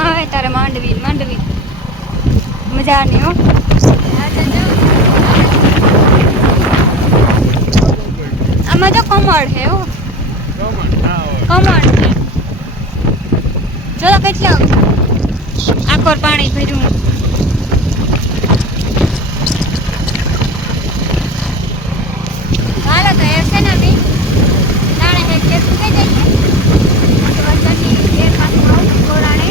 આવે તારે માંડવી માંડવી મજા નહીં હો આમાં તો કમળ હે હો કમળ છે જો કેટલા આખોર પાણી ભર્યું હાલો તો એ છે ને બી નાણે હે કે સુકે જાય તો વરસાદની એ પાછું આવું કોરાણે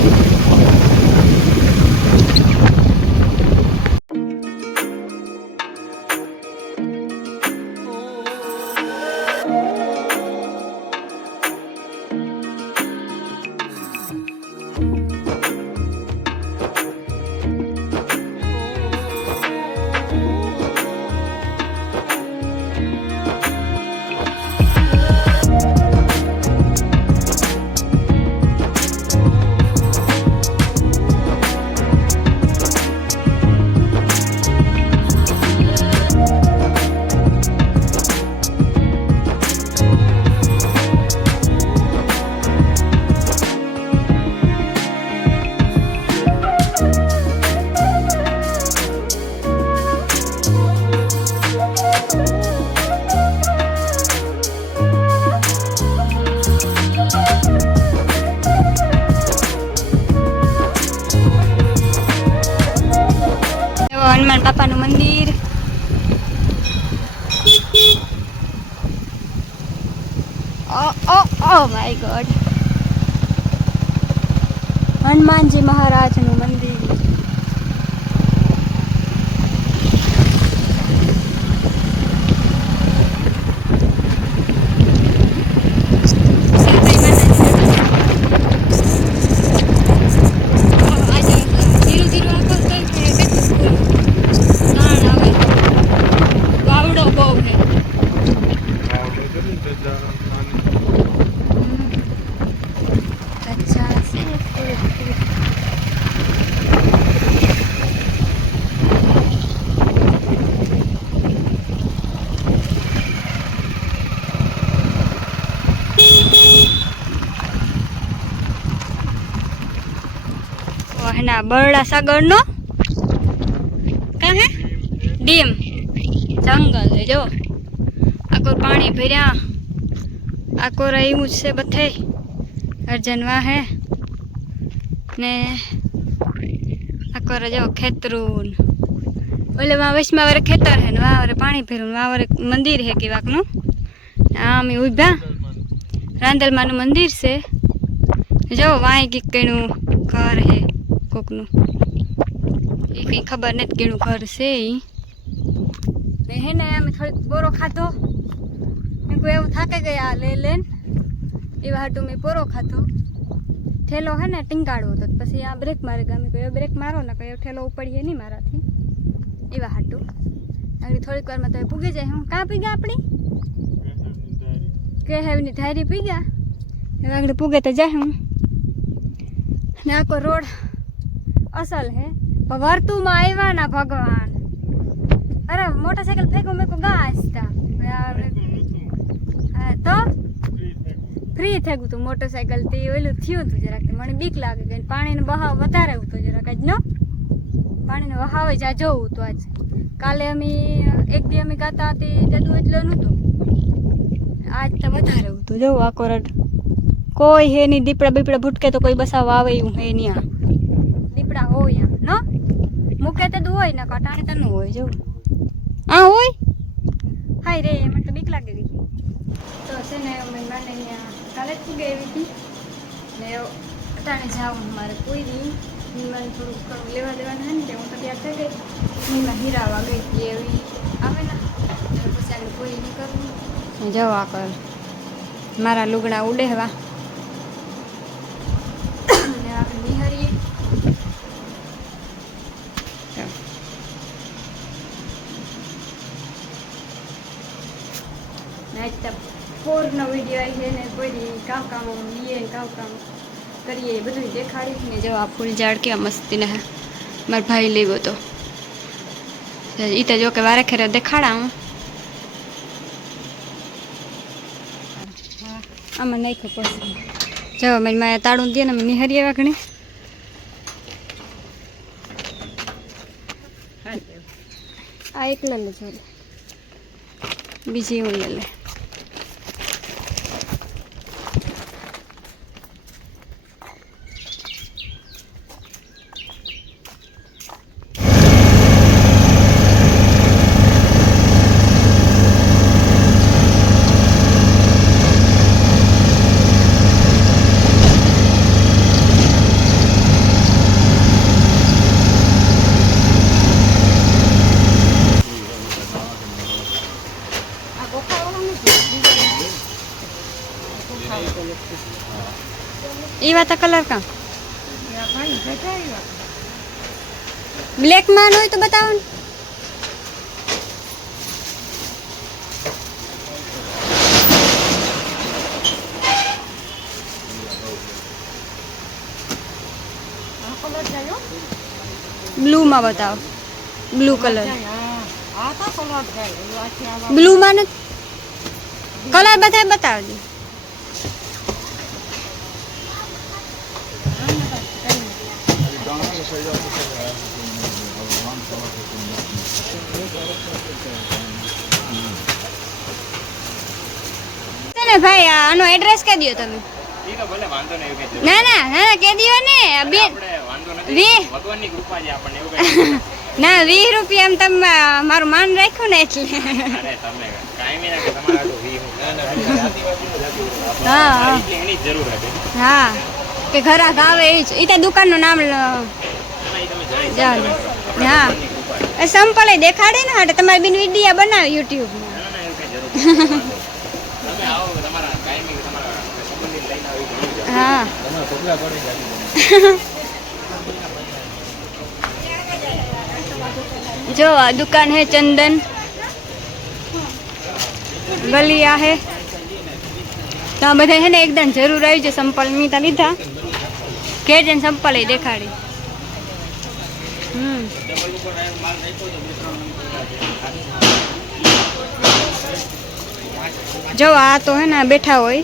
હનુમાન બાપાનું મંદિર ઓ માય ગોડ હનુમાનજી મહારાજનું મંદિર ના બરડા સાગર નો કા હે ડીમ જંગલ હે જો આકોર પાણી ભર્યા આકોર એવું છે બધે અર્જનવા હે ને આકોર જો ખેતરું ઓલે માં વશમાં વારે ખેતર હે ને વારે પાણી ભર્યું વારે મંદિર હે કે વાકનું આમ ઉભા રાંદલમાનું મંદિર છે જો વાય કીકણું ઘર હે કોકનું એ કઈ ખબર નથી કેનું ઘર છે ને હે ને અમે થોડીક પોરો ખાધો મેં કોઈ એવું થાકે ગયા લે લેન એવા હાટું મેં પોરો ખાધો ઠેલો હે ને ટીંગાડવો તો પછી આ બ્રેક મારે ગમે કોઈ બ્રેક મારો ને કોઈ ઠેલો ઉપડીએ નહીં મારાથી એવા હાટું આગળ થોડીક વારમાં તમે પૂગી જાય હું કાં પી ગયા આપણી કે હેવની ધારી પી ગયા હવે આગળ પૂગે તો જાય હું ને આખો રોડ અસલ હે વર્તુમાં આવ્યા ના ભગવાન અરે મોટરસાઇકલ ફેંકો મેં કો ગાસતા તો ફ્રી થઈ ગયું તું મોટરસાઇકલ થી ઓલું થયું હતું જરાક મને બીક લાગે ગઈ પાણીનો બહાવ વધારે હતો જરાક આજ નો પાણીનો વહાવ જ આ જોવું હતું આજ કાલે અમે એક દી અમે ગાતા હતી જદું એટલું નહોતું આજ તો વધારે હતું જોવું આખો રડ કોઈ હે નહીં દીપડા બીપડા ભૂટકે તો કોઈ બસાવવા આવે એવું હે નહીં દીપડા હોય ન મૂકે તો હોય ને કટાણે તો ન હોય જવું હા હોય હાય રે મને તો બીક લાગી ગઈ તો છે ને મને કાલે જ પૂગે એવી હતી ને અટાણે જાઉં મારે કોઈ નહીં મને થોડુંક ઘણું લેવા દેવાનું હોય ને હું તો ત્યાં થઈ ગઈ એમાં હીરાવા ગઈ હતી એવી આવે ને પછી આગળ કોઈ નહીં કરવું જવા કર મારા લુગડા ઉડેવા ફોરનો વિડીયો આવી છે ને કોઈ કામ લઈએ ને કામ કરીએ બધું દેખાડીશ ને જો આ ફૂલ ઝાડ કેવા મસ્તી ને મારા ભાઈ લેવો તો એ તો જો કે વારે ખેરે દેખાડા હું આમાં નહીં ખબર જો મારી માયા તાળું દે ને અમે નિહારીએ વાગણે એક લઈ લે ચાલો, બીજી હું લઈ લે. એ વાત કલર કા બ્લેક માં હોય તો બતાવો ને. બ્લુ માં બતાવો, બ્લુ કલર. બ્લુ માં કલર બધા બતાવજો. ભાઈ આનો એડ્રેસ કહી દો તમે. ના ના ના કહી દો ને બેન. ના 20 રૂપિયા એમ તમે મારું માન રાખ્યું ને એટલે. હા હા કે ઘરાક આવે એ જ. એ તો દુકાનનું નામ હા સંપલ દેખાડે ને હાટે તમારી બેન વિડીયા બનાવે યુટ્યુબમાં. હા जो दुकान है चंदन गलिया है तो બધા है ने एकदम जरूर આવી છે. સંપલ મીતા લીધા કે જેન સંપલ એ દેખાડી. જો આ તો હે ને બેઠા હોય.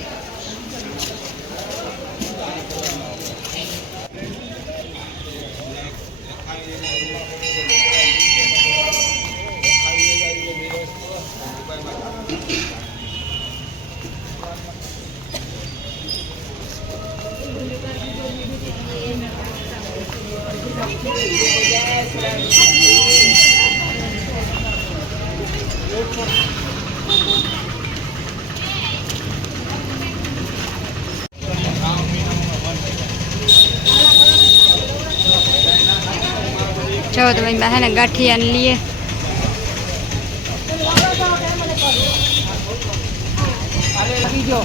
चलो तो भाई है ना गाठिया लिए બીજું